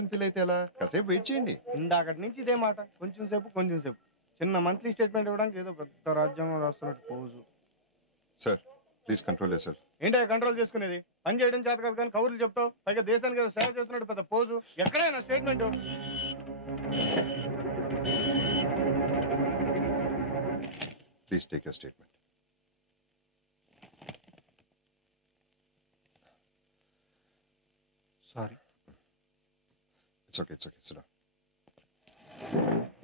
అని ఫీల్ అయితే ఎలా? కాసేపు వెయిట్ చేయండి. ఇందాకటి నుంచి ఇదే మాట, కొంచెం సేపు చిన్న మంత్లీ స్టేట్మెంట్ ఇవ్వడానికి ఏదో పెద్ద రాజ్యాంగం రాస్తున్నట్టు pose. Sir please control sir. ఏంటో కంట్రోల్ చేసుకునేది? పని చేయడం చేత కాదు కానీ కౌరులు చెప్తావు, పైగా దేశానికి ఏదో సేవ చేస్తున్నట్టు పెద్ద పోజు. ఎక్కడైనా statement. Please take your statement. Sorry. It's okay SIT.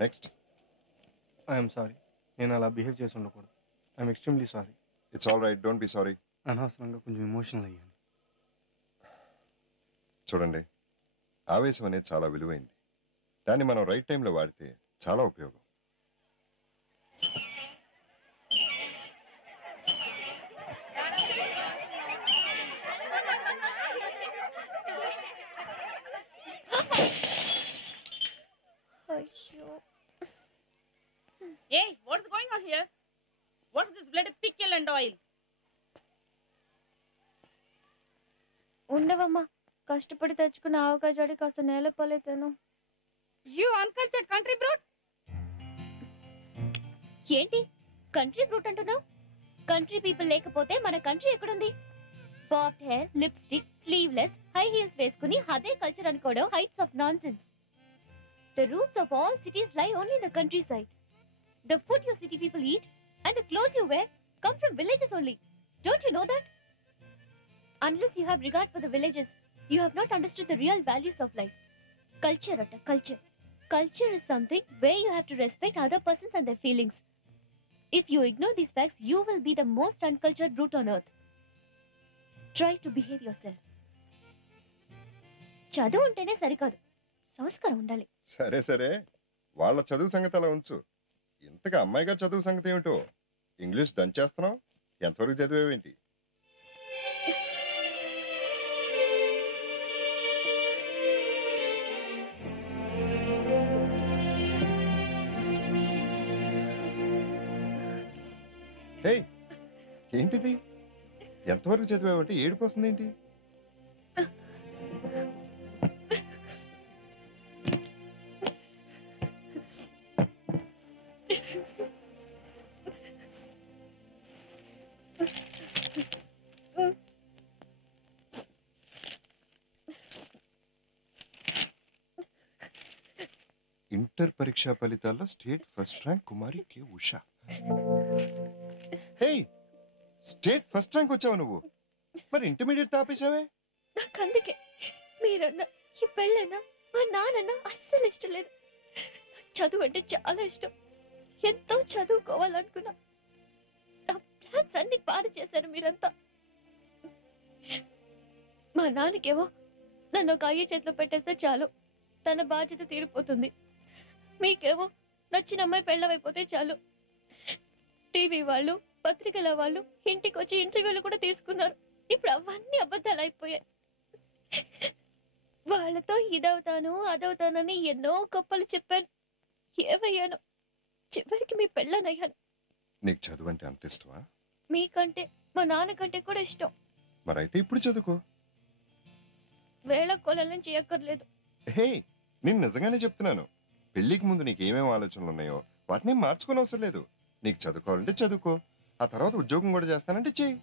Next. I'm sorry. నేను అలా బిహేవ్ చేసి ఉండకూడదు. I'm extremely sorry. It's all right, don't be sorry. అనవసరంగా కొంచెం ఎమోషనల్ అయ్యాను. చూడండి, ఆవేశం అనేది చాలా విలువైంది. దాన్ని మనం రైట్ టైంలో వాడితే చాలా ఉపయోగం. Hey, what's going on here? What's this bloody pickle and oil? ఉండవమ్మా, కష్టపడి తెచ్చుకున్న ఆవకాజాడి కాస్త నేలపాలైతాను. You uncultured country brute! ఏంటి కంట్రీ బ్రూట్ అంటున్నావు? కంట్రీ పీపుల్ లేకపోతే మన కంట్రీ ఎక్కడుంది? Popped hair, lipstick, sleeveless, high heels వేసుకుని అదే కల్చర్ అనుకోవడం heights of nonsense. The roots of all cities lie only in the countryside. The food you city people eat and the clothes you wear come from villages only. Don't you know that? Unless you have regard for the villages, you have not understood the real values of life. Culture atta culture. Culture is something where you have to respect other persons and their feelings. If you ignore these facts, you will be the most uncultured brute on earth. Try to behave yourself. చదువు ఉంటేనే సరికాదు, సంస్కారం ఉండాలి. సరే, వాళ్ళ చదువు సంగతి అలా ఉంచు. ఇంతగా అమ్మాయి గారు చదువు సంగతి ఏమిటో? ఇంగ్లీష్ దంచేస్తున్నావు, ఎంతవరకు చదివేవేంటి? ఏంటిది? ఎంతవరకు చదివావంటే ఏడుపు వస్తుంది ఏంటి? ఇంటర్ పరీక్షా ఫలితాల్లో స్టేట్ ఫస్ట్ ర్యాంక్ కుమారి కే ఉషా. హే, స్టేట్ ఫస్ట్ ర్యాంక్ వచ్చావు నువ్వు. మరి ఇంటర్మీడియట్ ఆపేసావే? నాకు అందుకే మీరన్నా ఈ పెళ్ళన్నా మా నాన్నన్నా అస్సలు ఇష్టం లేదు. చదువు అంటే చాలా ఇష్టం, ఎంతో చదువుకోవాలనుకున్నా. నా ప్లాన్స్ అన్ని పాడు చేశారు మీరంతా. మా నాన్నకేమో నన్ను ఒక అయ్య చేతిలో పెట్టేస్తే చాలు, తన బాధ్యత తీరిపోతుంది. మీకేమో నచ్చిన అమ్మాయి పెళ్ళవైపోతే చాలు. టీవీ వాళ్ళు, పత్రికల వాళ్ళు ఇంటికి వచ్చి ఇంటర్వ్యూలు కూడా తీసుకున్నారు. ఇప్పుడు అవన్నీ అబద్ధాలు అయిపోయాయి. వాళ్ళతో ఇదవుతాను అదవుతానని ఎన్నో గొప్పలు చెప్పాను. ఏమయ్యాను? చివరికి మీ పెళ్ళనయ్యాను. నీకు చదువు అంటే అంత ఇష్టమా? మీకంటే మా నాన్నకంటే కూడా ఇష్టం. మరైతే ఇప్పుడు చదువుకో. వేళ కొలలం చేయక్కర్లేదు. హే, నేను నిజంగానే చెప్తున్నాను. పెళ్లికి ముందు నీకు ఏమేమి ఆలోచనలు ఉన్నాయో వాటిని మార్చుకోని అవసరం లేదు. నీకు చదువుకోవాలంటే చదువుకో, ఆ తర్వాత ఉద్యోగం కూడా చేస్తానంటే చెయ్యి.